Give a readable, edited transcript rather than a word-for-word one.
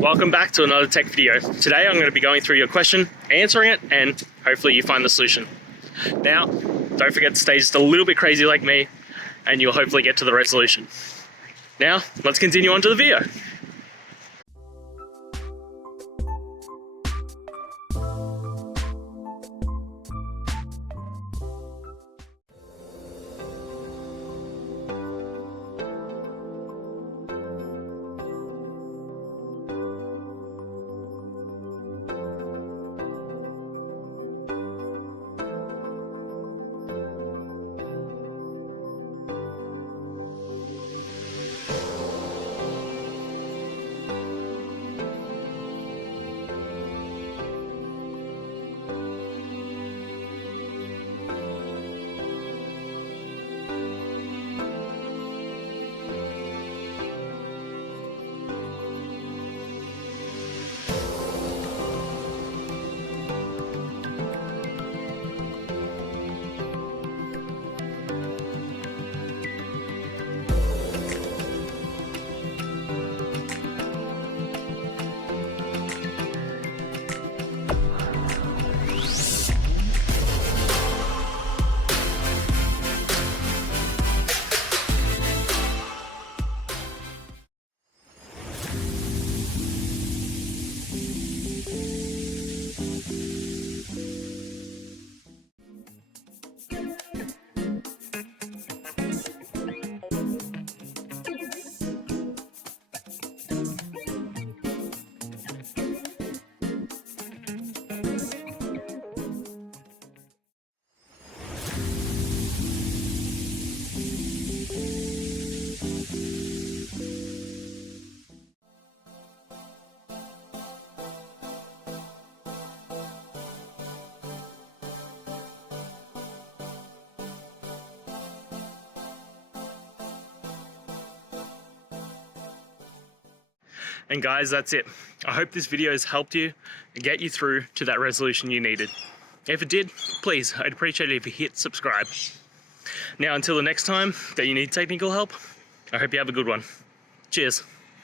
welcome back to another tech video. Today I'm going to be going through your question, answering it, and hopefully you find the solution. Now, don't forget to stay just a little bit crazy like me, and you'll hopefully get to the resolution. Now, let's continue on to the video. And guys, that's it. I hope this video has helped you and get you through to that resolution you needed. If it did, please, I'd appreciate it if you hit subscribe. Now, until the next time that you need technical help, I hope you have a good one. Cheers.